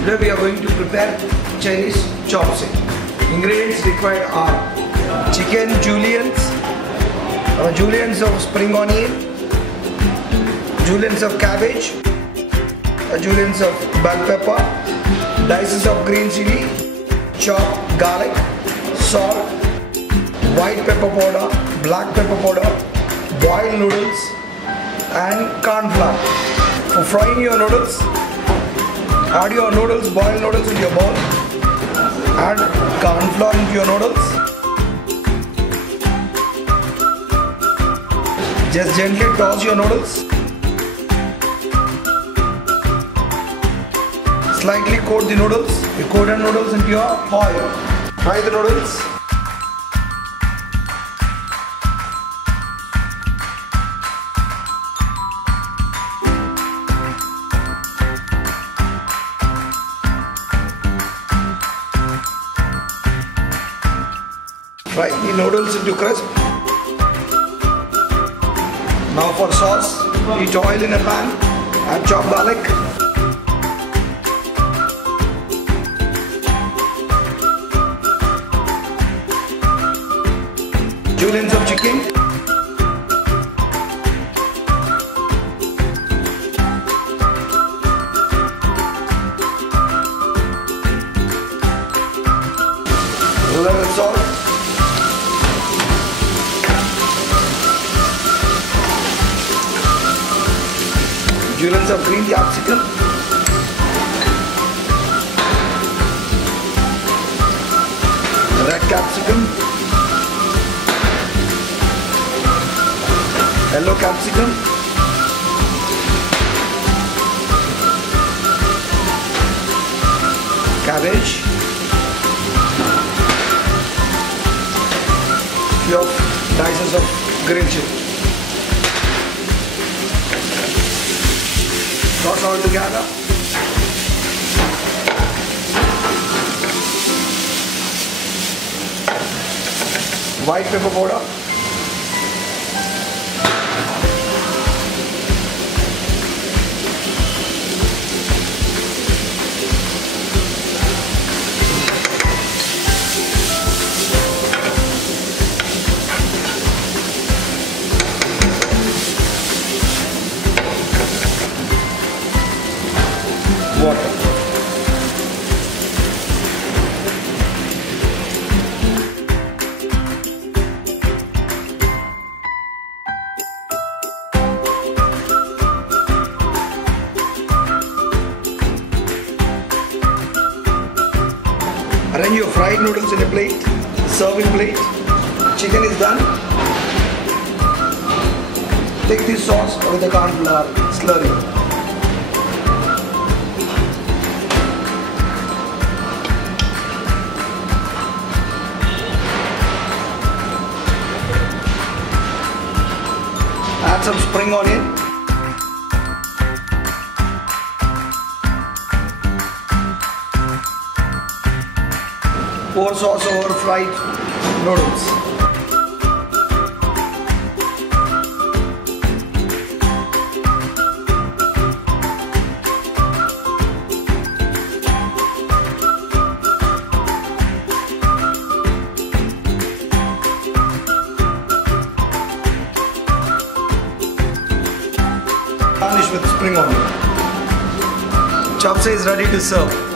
Today we are going to prepare Chinese chopsuey. Ingredients required are chicken juliennes, juliennes of spring onion, juliennes of cabbage, juliennes of bell pepper, dices of green chili, chopped garlic, salt, white pepper powder, black pepper powder, boiled noodles and corn flour. For frying your noodles, add your noodles, boiled noodles into your bowl. Add corn flour into your noodles. Just gently toss your noodles. Slightly coat the noodles. You coat the noodles into your oil. Fry the noodles. Fry the noodles into crisp. Now for sauce, heat oil in a pan, add chopped garlic, juliennes of chicken, a little salt, juliennes of green capsicum, red capsicum, yellow capsicum, cabbage, few of dices of green chili. Toss all together. White pepper powder. Water. Arrange your fried noodles in a plate, serving plate. Chicken is done. Take this sauce with the corn flour slurry. Add some spring onion. Pour sauce over fried noodles. Garnish with spring onion. Chopsuey is ready to serve.